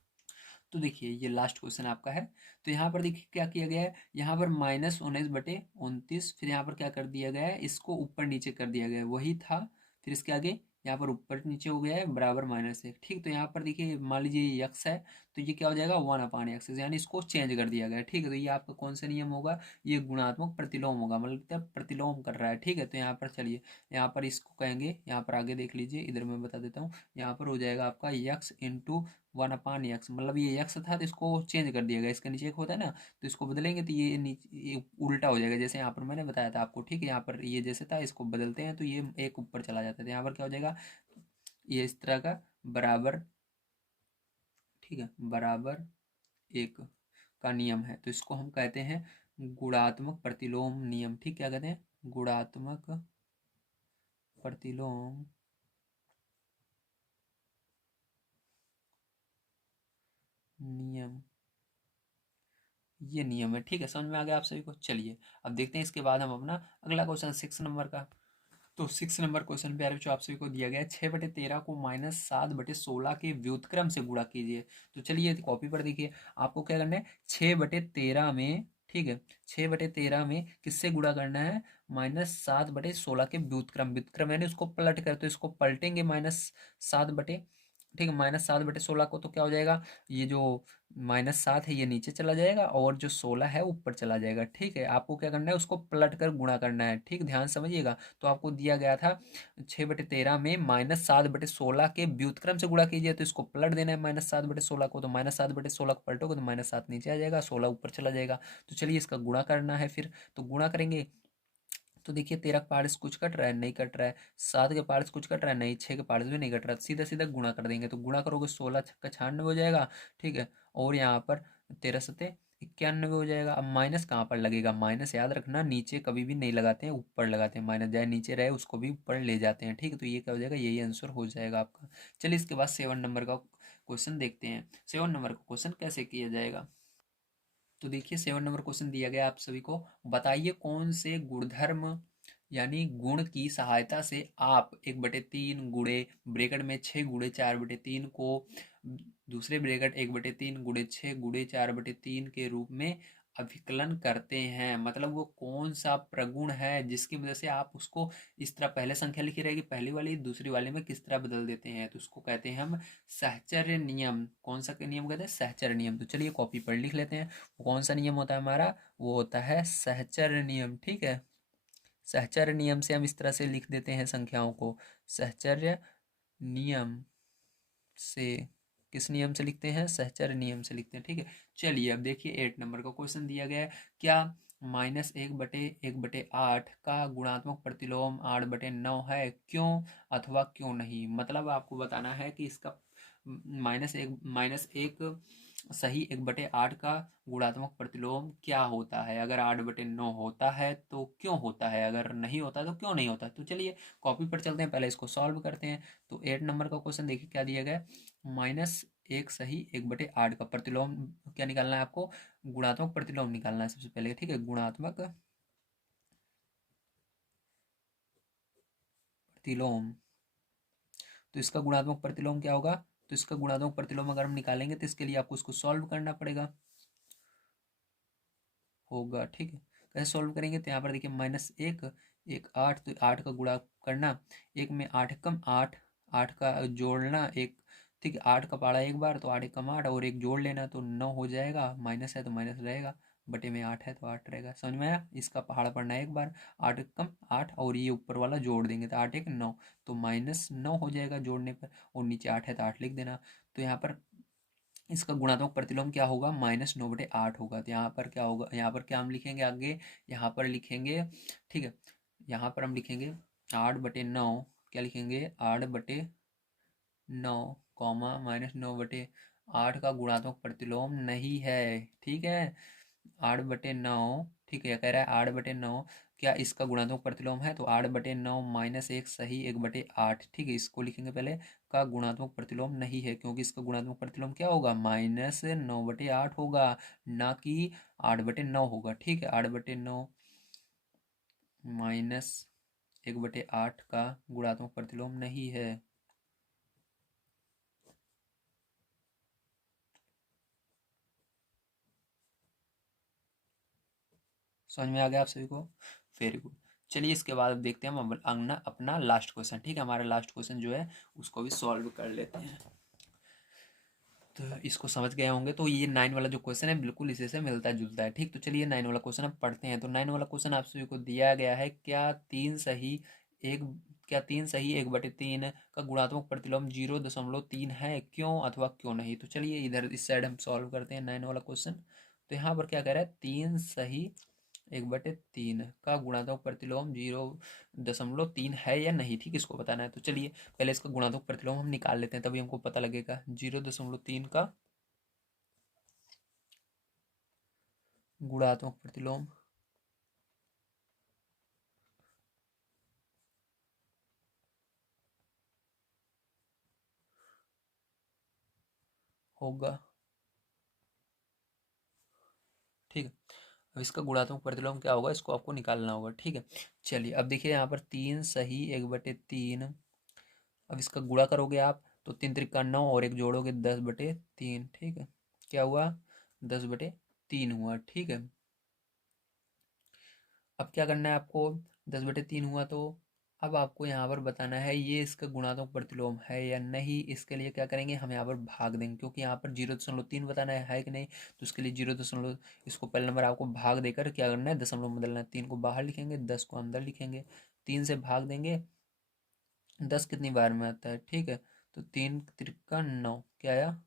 तो देखिए ये लास्ट क्वेश्चन आपका है। तो यहाँ पर देखिए क्या किया गया है, यहाँ पर -19/29, फिर यहाँ पर क्या कर दिया गया है, इसको ऊपर नीचे कर दिया गया है, वही था, फिर इसके आगे यहाँ पर ऊपर नीचे हो गया है बराबर -1। ठीक, तो यहाँ पर देखिए मान लीजिए ये यक्स है, तो ये क्या हो जाएगा 1/x, यानी इसको चेंज कर दिया गया है। ठीक है, तो ये आपका कौन सा नियम होगा, ये गुणात्मक प्रतिलोम होगा, मतलब क्या प्रतिलोम कर रहा है। ठीक है, तो यहाँ पर चलिए, यहाँ पर इसको कहेंगे, यहाँ पर आगे देख लीजिए, इधर मैं बता देता हूँ, यहाँ पर हो जाएगा आपका यक्स इंटू 1/x, मतलब ये यक्स था तो इसको चेंज कर दिया गया, इसके नीचे एक होता है ना, तो इसको बदलेंगे तो ये नीचे ये उल्टा हो जाएगा, जैसे यहाँ पर मैंने बताया था आपको। ठीक है, यहाँ पर ये जैसे था, इसको बदलते हैं तो ये एक ऊपर चला जाता है, तो यहाँ पर क्या हो जाएगा, ये इस तरह का बराबर, ठीक है, बराबर 1 का नियम है, तो इसको हम कहते हैं गुणात्मक प्रतिलोम नियम। ठीक, क्या कहते हैं, गुणात्मक प्रतिलोम नियम, ये नियम है। ठीक है, समझ में आ गया आप सभी को। चलिए अब देखते हैं इसके बाद हम अपना अगला क्वेश्चन 6 नंबर का। तो 6 नंबर क्वेश्चन प्यारे बच्चों आप सभी को दिया गया है, 6/13 को -7/16 के व्युत्क्रम से गुणा कीजिए। तो चलिए कॉपी पर देखिए, आपको क्या करना है, 6/13 में, ठीक है, 6/13 में किससे गुणा करना है, -7/16 के व्युत्क्रम, व्युत्क्रम यानी उसको पलट कर, तो इसको पलटेंगे -7 बटे, ठीक है, -7/16 को, तो क्या हो जाएगा, ये जो -7 है ये नीचे चला जाएगा और जो 16 है ऊपर चला जाएगा। ठीक है, आपको क्या करना है, उसको पलट कर गुणा करना है। ठीक, ध्यान समझिएगा। तो आपको दिया गया था 6/13 में -7/16 के व्युत्क्रम से गुणा कीजिए, तो इसको पलट देना है -7/16 को, तो -7/16 को पलटोगे तो -7 नीचे आ जाएगा, 16 ऊपर चला जाएगा। तो चलिए इसका गुणा करना है फिर, तो गुणा करेंगे, तो देखिए 13 के पार्ट्स कुछ कट रहा है, नहीं कट रहा है, 7 के पार्ट्स कुछ कट रहा है, नहीं, 6 के पार्ट्स भी नहीं कट रहा है, सीधा सीधा गुणा कर देंगे, तो गुणा करोगे 16 छक्का 96 हो जाएगा। ठीक है, और यहाँ पर 13 सत्ते 91 हो जाएगा। अब माइनस कहाँ पर लगेगा, माइनस याद रखना नीचे कभी भी नहीं लगाते हैं, ऊपर लगाते हैं माइनस, चाहे नीचे रहे उसको भी ऊपर ले जाते हैं, ठीक है। तो ये क्या हो जाएगा, यही आंसर हो जाएगा आपका। चलिए इसके बाद 7 नंबर का क्वेश्चन देखते हैं। 7 नंबर का क्वेश्चन कैसे किया जाएगा। तो देखिए 7 नंबर क्वेश्चन दिया गया आप सभी को, बताइए कौन से गुणधर्म यानी गुण की सहायता से आप 1/3 गुणे ब्रैकेट में 6 गुणे 4/3 को दूसरे ब्रैकेट 1/3 गुणे 6 गुणे 4/3 के रूप में अभिकलन करते हैं। मतलब वो कौन सा प्रगुण है जिसकी वजह से आप उसको इस तरह, पहले संख्या लिखी रहेगी पहली वाली, दूसरी वाले में किस तरह बदल देते हैं, तो उसको कहते हैं हम सहचर्य नियम। कौन सा नियम कहते हैं, सहचर्य नियम। तो चलिए कॉपी पर लिख लेते हैं। वो कौन सा नियम होता है हमारा, वो होता है सहचर्य नियम, ठीक है। सहचर्य नियम से हम इस तरह से लिख देते हैं संख्याओं को, सहचर्य नियम से, किस नियम से लिखते हैं, सहचर्य नियम से लिखते हैं, ठीक है। चलिए अब देखिए 8 नंबर का क्वेश्चन दिया गया है, क्या -1/1/8 का गुणात्मक प्रतिलोम 8/9 है, क्यों अथवा क्यों नहीं। मतलब आपको बताना है कि इसका -1 सही 1/8 का गुणात्मक प्रतिलोम क्या होता है। अगर 8/9 होता है तो क्यों होता है, अगर नहीं होता तो क्यों नहीं होता। तो चलिए कॉपी पर चलते हैं, पहले इसको सॉल्व करते हैं। तो 8 नंबर का क्वेश्चन देखिए क्या दिया गया है, -1 सही 1/8 का प्रतिलोम क्या निकालना है आपको, गुणात्मक प्रतिलोम निकालना है सबसे पहले, ठीक है। गुणात्मक प्रतिलोम, तो इसका गुणात्मक प्रतिलोम क्या होगा, तो इसका गुणात्मक प्रतिलोम अगर हम निकालेंगे तो इसके लिए आपको उसको सॉल्व करना पड़ेगा, होगा, ठीक है। कैसे सॉल्व करेंगे, तो यहाँ पर देखिए -1 1 8, तो 8 का गुणा करना, एक में 8 कम 8, 8 का जोड़ना एक, ठीक है। 8 का पहाड़ा एक बार, तो 8 कम 8 और एक जोड़ लेना, तो 9 हो जाएगा। माइनस है तो माइनस रहेगा, बटे में 8 है तो 8 रहेगा। समझ में आया, इसका पहाड़ा पढ़ना है एक बार, 8 कम 8 और ये ऊपर वाला जोड़ देंगे तो 8 1 9, तो -9 हो जाएगा जोड़ने पर, और नीचे 8 है तो 8 लिख देना। तो यहाँ पर इसका गुणात्मक प्रतिलोम क्या होगा, -9/8 होगा। तो यहाँ पर क्या होगा, यहाँ पर क्या हम लिखेंगे आगे, यहाँ पर लिखेंगे, ठीक है। यहाँ पर हम लिखेंगे 8/9, क्या लिखेंगे 8/9 कॉमा -9/8 का गुणात्मक प्रतिलोम नहीं है, ठीक है। 8/9, ठीक है, कह रहा है 8/9 क्या इसका गुणात्मक प्रतिलोम है, तो 8/9 -1 सही 1/8, ठीक है। इसको लिखेंगे पहले, का गुणात्मक प्रतिलोम नहीं है, क्योंकि इसका गुणात्मक प्रतिलोम क्या होगा, -9/8 होगा, ना कि 8/9 होगा, ठीक है। 8/9 -1/8 का गुणात्मक प्रतिलोम नहीं है। समझ में आ गया आप सभी को, वेरी गुड। चलिए इसके बाद अब देखते हैं हम अपना लास्ट क्वेश्चन, ठीक है। हमारा लास्ट क्वेश्चन जो है उसको भी सॉल्व कर लेते हैं। तो इसको समझ गए होंगे, तो ये 9 वाला जो क्वेश्चन है बिल्कुल इसी से मिलता जुलता है, ठीक। तो चलिए 9 वाला क्वेश्चन अब पढ़ते हैं। तो 9 वाला क्वेश्चन आप सभी को दिया गया है, एक तीन सही 1/3 का गुणात्मक प्रतिलोम 0.3 है, क्यों अथवा क्यों नहीं। तो चलिए इधर इस साइड हम सॉल्व करते हैं 9 वाला क्वेश्चन। तो यहाँ पर क्या कह रहा है, 3 सही 1/3 का गुणात्मक प्रतिलोम 0.3 है या नहीं, ठीक, इसको बताना है। तो चलिए पहले इसका गुणात्मक प्रतिलोम हम निकाल लेते हैं, तभी हमको पता लगेगा। 0.3 का गुणात्मक प्रतिलोम होगा, ठीक है। अब इसका गुणात्मक प्रतिलोम क्या होगा, इसको आपको निकालना होगा, ठीक है। चलिए अब देखिए यहाँ पर 3 सही 1/3, अब इसका गुणा करोगे आप तो 3 त्रिक का 9 और एक जोड़ोगे 10/3, ठीक है। क्या हुआ, 10/3 हुआ, ठीक है। अब क्या करना है आपको, 10/3 हुआ तो अब आपको यहाँ पर बताना है ये इसका गुणात्मक प्रतिलोम है या नहीं। इसके लिए क्या करेंगे, हम यहाँ पर भाग देंगे, क्योंकि यहाँ पर 0.3 बताना है कि नहीं। तो उसके लिए 0. इसको पहले नंबर आपको भाग देकर क्या करना है, दशमलव बदलना है। 3 को बाहर लिखेंगे, 10 को अंदर लिखेंगे, 3 से भाग देंगे, 10 कितनी बार में आता है, ठीक है। तो 3 त्रिक का 9, क्या आया,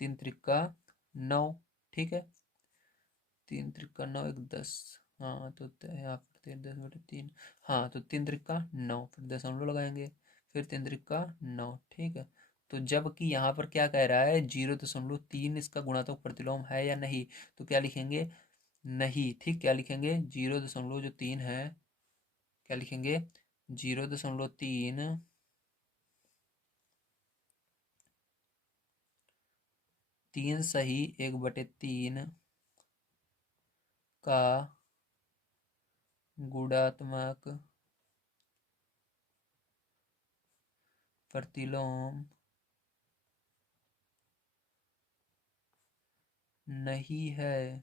3 त्रिक का 9, ठीक है। 3 त्रिक का 9 एक 10, हाँ तो यहाँ पर 10/3, हाँ तो 3 त्रिक का 9, फिर दशमलव लगाएंगे, फिर 3 त्रिक का 9, ठीक है। तो जबकि यहाँ पर क्या कह रहा है 0.3 इसका गुणात्मक प्रतिलोम है या नहीं, तो क्या लिखेंगे नहीं। ठीक, क्या लिखेंगे 0.3 है, क्या लिखेंगे 0.3, 3 सही 1/3 का गुणात्मक प्रतिलोम नहीं है।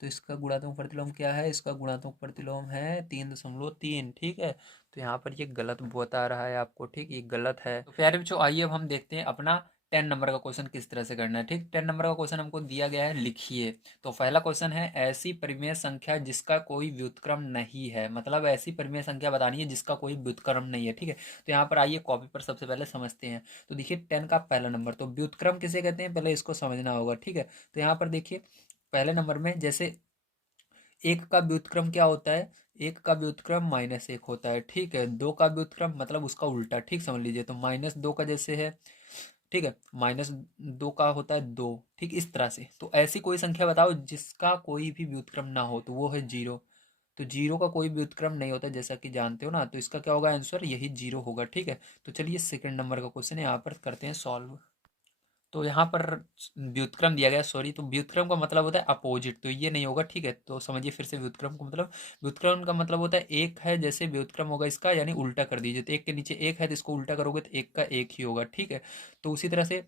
तो इसका गुणात्मक प्रतिलोम क्या है, इसका गुणात्मक प्रतिलोम है 3.3। ठीक है, तो यहाँ पर ये गलत बता रहा है आपको। ठीक, ये गलत है। तो प्यारे बच्चों आइए अब हम देखते हैं अपना 10 नंबर का क्वेश्चन किस तरह से करना है। ठीक, 10 नंबर का क्वेश्चन हमको दिया गया है, लिखिए। तो पहला क्वेश्चन है ऐसी परिमेय संख्या जिसका कोई व्युत्क्रम नहीं है, मतलब ऐसी परिमेय संख्या बतानी है जिसका कोई व्युत्क्रम नहीं है। ठीक है, तो यहाँ पर आइए कॉपी पर सबसे पहले समझते हैं। तो देखिए 10 का पहला नंबर, तो व्युत्क्रम किसे कहते हैं पहले इसको समझना होगा। ठीक है, तो यहाँ पर देखिए पहले नंबर में जैसे एक का व्युत्क्रम क्या होता है, एक का व्युत्क्रम -1 होता है। ठीक है, दो का व्युत्क्रम मतलब उसका उल्टा। ठीक, समझ लीजिए, तो -2 का जैसे है, ठीक है, -2 का होता है 2। ठीक, इस तरह से। तो ऐसी कोई संख्या बताओ जिसका कोई भी व्युत्क्रम ना हो, तो वो है 0। तो 0 का कोई व्युत्क्रम नहीं होता जैसा कि जानते हो ना, तो इसका क्या होगा आंसर, यही 0 होगा। ठीक है, तो चलिए सेकंड नंबर का क्वेश्चन यहाँ पर करते हैं सॉल्व। तो यहाँ पर व्युत्क्रम दिया गया, सॉरी, तो व्युत्क्रम का मतलब होता है अपोजिट, तो ये नहीं होगा। ठीक है, तो समझिए फिर से व्युत्क्रम का मतलब, व्युत्क्रम का मतलब होता है एक है, जैसे व्युत्क्रम होगा इसका यानी उल्टा कर दीजिए, तो एक के नीचे एक है तो इसको उल्टा करोगे तो एक का एक ही होगा। ठीक है, तो उसी तरह से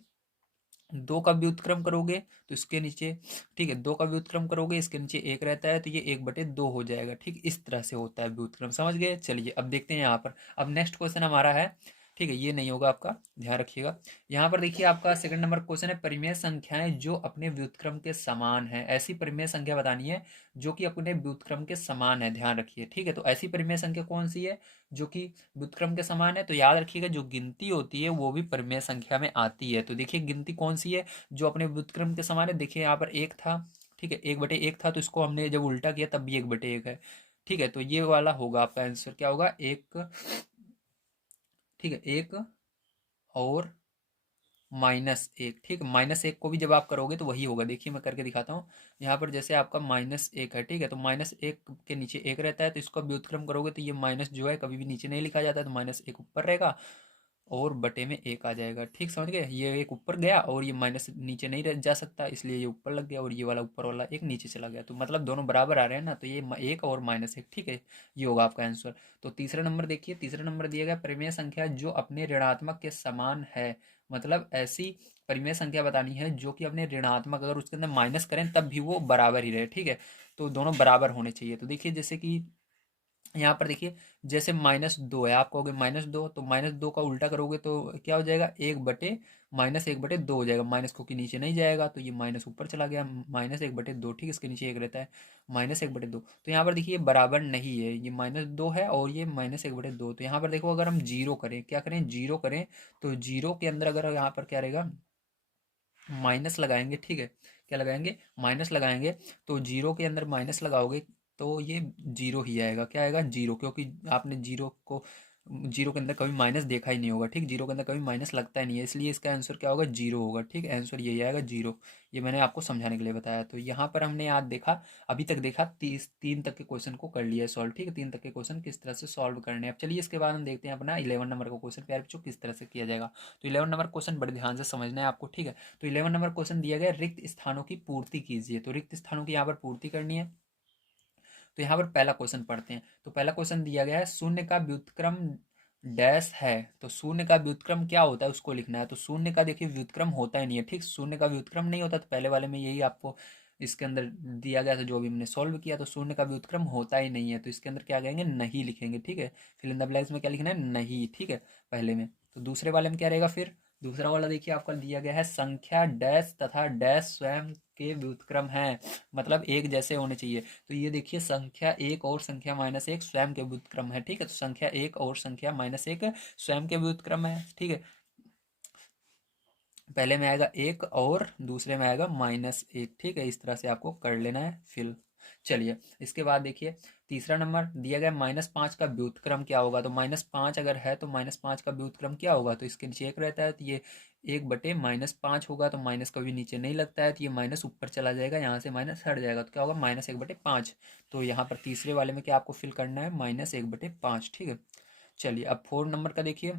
दो का व्युत्क्रम करोगे तो इसके नीचे, ठीक है, दो का व्युत्क्रम करोगे इसके नीचे एक रहता है तो ये 1/2 हो जाएगा। ठीक, इस तरह से होता है व्युत्क्रम, समझ गए। चलिए अब देखते हैं यहाँ पर, अब नेक्स्ट क्वेश्चन हमारा है, ठीक है, ये नहीं होगा आपका, ध्यान रखिएगा। यहाँ पर देखिए आपका सेकंड नंबर क्वेश्चन है परिमेय संख्याएं जो अपने व्युत्क्रम के समान है। ऐसी परिमेय संख्या बतानी है जो कि अपने व्युत्क्रम के समान है, ध्यान रखिए। ठीक है, तो ऐसी परिमेय संख्या कौन सी है जो कि व्युत्क्रम के समान है, तो याद रखिएगा जो गिनती होती है वो भी परिमेय संख्या में आती है। तो देखिए गिनती कौन सी है जो अपने व्युत्क्रम के समान है, देखिए यहाँ पर एक था, ठीक है, 1/1 था, तो इसको हमने जब उल्टा किया तब भी 1/1 है। ठीक है, तो ये वाला होगा आपका आंसर, क्या होगा एक, ठीक है, एक और -1। ठीक, -1 को भी जब आप करोगे तो वही होगा, देखिए मैं करके दिखाता हूँ। यहाँ पर जैसे आपका -1 है, ठीक है, तो -1 के नीचे एक रहता है तो इसको व्युत्क्रम करोगे तो ये माइनस जो है कभी भी नीचे नहीं लिखा जाता है, तो -1 ऊपर रहेगा और बटे में एक आ जाएगा। ठीक, समझ गए, ये एक ऊपर गया और ये माइनस नीचे नहीं जा सकता, इसलिए ये ऊपर लग गया और ये वाला ऊपर वाला एक नीचे चला गया, तो मतलब दोनों बराबर आ रहे हैं ना, तो ये एक और -1। ठीक है, ये होगा आपका आंसर। तो तीसरा नंबर देखिए, तीसरा नंबर दिया गया परिमेय संख्या जो अपने ऋणात्मक के समान है, मतलब ऐसी परिमेय संख्या बतानी है जो कि अपने ऋणात्मक, अगर उसके अंदर माइनस करें तब भी वो बराबर ही रहे। ठीक है, तो दोनों बराबर होने चाहिए। तो देखिए जैसे कि यहाँ पर देखिए जैसे -2 है, आप कहोगे -2, तो -2 का उल्टा करोगे तो क्या हो जाएगा, -1/2 हो जाएगा, माइनस को कि नीचे नहीं जाएगा तो ये माइनस ऊपर चला गया, -1/2। ठीक, इसके नीचे एक रहता है, -1/2। तो यहाँ पर देखिए ये बराबर नहीं है, ये -2 है और ये -1/2। तो यहाँ पर देखो अगर हम जीरो करें, क्या करें, जीरो करें, तो जीरो के अंदर अगर यहाँ पर क्या रहेगा, माइनस लगाएंगे। ठीक है, क्या लगाएंगे, माइनस लगाएंगे, तो जीरो के अंदर माइनस लगाओगे तो ये जीरो ही आएगा, क्या आएगा, जीरो, क्योंकि आपने जीरो के अंदर कभी माइनस देखा ही नहीं होगा। ठीक, जीरो के अंदर कभी माइनस लगता ही नहीं है, इसलिए इसका आंसर क्या होगा, जीरो होगा। ठीक, आंसर यही आएगा, जीरो। ये मैंने आपको समझाने के लिए बताया। तो यहाँ पर हमने आज देखा, अभी तक देखा 3 तक के क्वेश्चन को कर लिया है सॉल्व। ठीक है, 3 तक के क्वेश्चन किस तरह से सॉल्व करने हैं। अब चलिए इसके बाद हम देखते हैं अपना 11 नंबर का क्वेश्चन, प्यारे बच्चों, किस तरह से किया जाएगा। तो 11 नंबर क्वेश्चन बड़े ध्यान से समझना है आपको। ठीक है, तो 11 नंबर क्वेश्चन दिया गया रिक्त स्थानों की पूर्ति कीजिए, तो रिक्त स्थानों की यहाँ पर पूर्ति करनी है। तो यहाँ पर पहला क्वेश्चन पढ़ते हैं। तो पहला क्वेश्चन दिया गया है शून्य का व्युत्क्रम डैश है, तो शून्य का व्युत्क्रम क्या होता है उसको लिखना है। तो शून्य का देखिए व्युत्क्रम होता ही नहीं है। ठीक, शून्य का व्युत्क्रम नहीं होता, तो पहले वाले में यही आपको इसके अंदर दिया गया था जो अभी हमने सॉल्व किया, तो शून्य का व्युत्क्रम होता ही नहीं है, तो इसके अंदर क्या कहेंगे, नहीं लिखेंगे। ठीक है, फिल इन द ब्लैंक्स में क्या लिखना है, नहीं। ठीक है, पहले में। तो दूसरे वाले में क्या रहेगा, फिर दूसरा वाला देखिए आपका दिया गया है संख्या डैश तथा डैश स्वयं के व्युत्क्रम है, मतलब एक जैसे होने चाहिए। तो ये देखिए संख्या एक और संख्या -1 स्वयं के व्युत्क्रम है। ठीक है, तो संख्या एक और संख्या -1 स्वयं के व्युत्क्रम है। ठीक है, पहले में आएगा एक और दूसरे में आएगा -1। ठीक है, इस तरह से आपको कर लेना है फिल। चलिए इसके बाद देखिए तीसरा नंबर दिया गया -5 का व्युत्क्रम क्या होगा। तो -5 अगर है तो -5 का व्युत्क्रम क्या होगा। तो इसके नीचे एक रहता है तो ये 1/-5 होगा। तो माइनस कभी नीचे नहीं लगता है तो ये माइनस ऊपर चला जाएगा, यहाँ से माइनस हट जाएगा तो क्या होगा -1/5। तो यहाँ पर तीसरे वाले में क्या आपको फिल करना है -1/5। ठीक है। चलिए अब 4 नंबर का देखिए।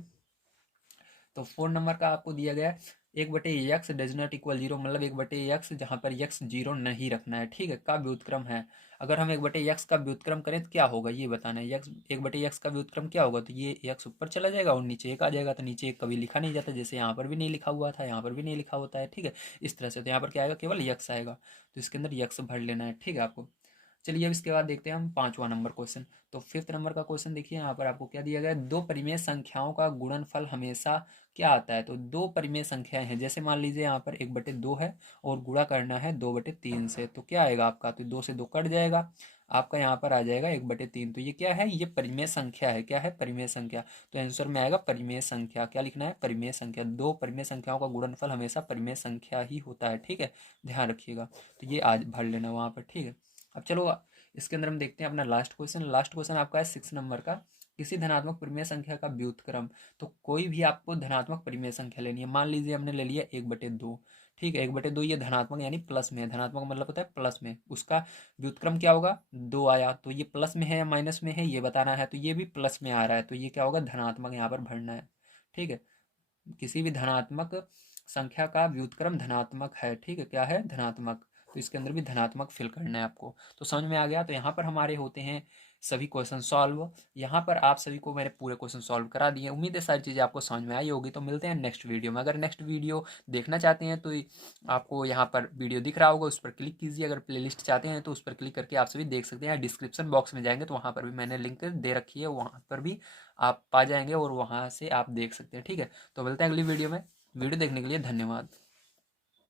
तो 4 नंबर का आपको दिया गया है 1/x डज नॉट इक्वल 0, मतलब 1/x जहाँ पर x 0 नहीं रखना है। ठीक है, का व्युत्क्रम है। अगर हम 1/x का व्युत्क्रम करें तो क्या होगा ये बताना है। x 1/x का व्युत्क्रम क्या होगा। तो ये x ऊपर चला जाएगा और नीचे एक आ जाएगा। तो नीचे एक कभी लिखा नहीं जाता, जैसे यहाँ पर भी नहीं लिखा हुआ था, यहाँ पर भी नहीं लिखा होता है। ठीक है, इस तरह से। तो यहाँ पर क्या आएगा, केवल x आएगा। तो इसके अंदर x भर लेना है। ठीक है आपको। चलिए अब इसके बाद देखते हैं हम 5वां नंबर क्वेश्चन। तो 5th नंबर का क्वेश्चन देखिए, यहाँ पर आपको क्या दिया गया है, दो परिमेय संख्याओं का गुणनफल हमेशा क्या आता है। तो दो परिमेय संख्याएं हैं, जैसे मान लीजिए यहाँ पर 1/2 है और गुणा करना है 2/3 से। तो क्या आएगा आपका, तो 2 से 2 कट जाएगा, आपका यहाँ पर आ जाएगा 1/3। तो ये क्या है, ये परिमेय संख्या है। क्या है, परिमेय संख्या। तो आंसर में आएगा परिमेय संख्या। क्या लिखना है, परिमेय संख्या। दो परिमेय संख्याओं का गुणनफल हमेशा परिमेय संख्या ही होता है। ठीक है, ध्यान रखिएगा। तो ये आज भर लेना वहाँ पर। ठीक है, अब चलो इसके अंदर हम देखते हैं अपना लास्ट क्वेश्चन। लास्ट क्वेश्चन आपका है 6 नंबर का, किसी धनात्मक परिमेय संख्या का व्युत्क्रम। तो कोई भी आपको धनात्मक परिमेय संख्या लेनी है। मान लीजिए हमने ले लिया 1/2। ठीक है, 1/2 ये धनात्मक यानी प्लस में है। धनात्मक मतलब होता है प्लस में। उसका व्युत्क्रम क्या होगा, 2 आया। तो ये प्लस में है या माइनस में है ये बताना है। तो ये भी प्लस में आ रहा है तो ये क्या होगा, धनात्मक यहाँ पर भरना है। ठीक है, किसी भी धनात्मक संख्या का व्युत्क्रम धनात्मक है। ठीक है, क्या है, धनात्मक। तो इसके अंदर भी धनात्मक फिल करना है आपको। तो समझ में आ गया। तो यहाँ पर हमारे होते हैं सभी क्वेश्चन सॉल्व। यहाँ पर आप सभी को मैंने पूरे क्वेश्चन सॉल्व करा दिए। उम्मीद है सारी चीज़ें आपको समझ में आई होगी। तो मिलते हैं नेक्स्ट वीडियो में। अगर नेक्स्ट वीडियो देखना चाहते हैं तो आपको यहाँ पर वीडियो दिख रहा होगा, उस पर क्लिक कीजिए। अगर प्लेलिस्ट चाहते हैं तो उस पर क्लिक करके आप सभी देख सकते हैं। डिस्क्रिप्शन बॉक्स में जाएंगे तो वहाँ पर भी मैंने लिंक दे रखी है, वहाँ पर भी आप पा जाएंगे और वहाँ से आप देख सकते हैं। ठीक है, तो मिलते हैं अगली वीडियो में। वीडियो देखने के लिए धन्यवाद।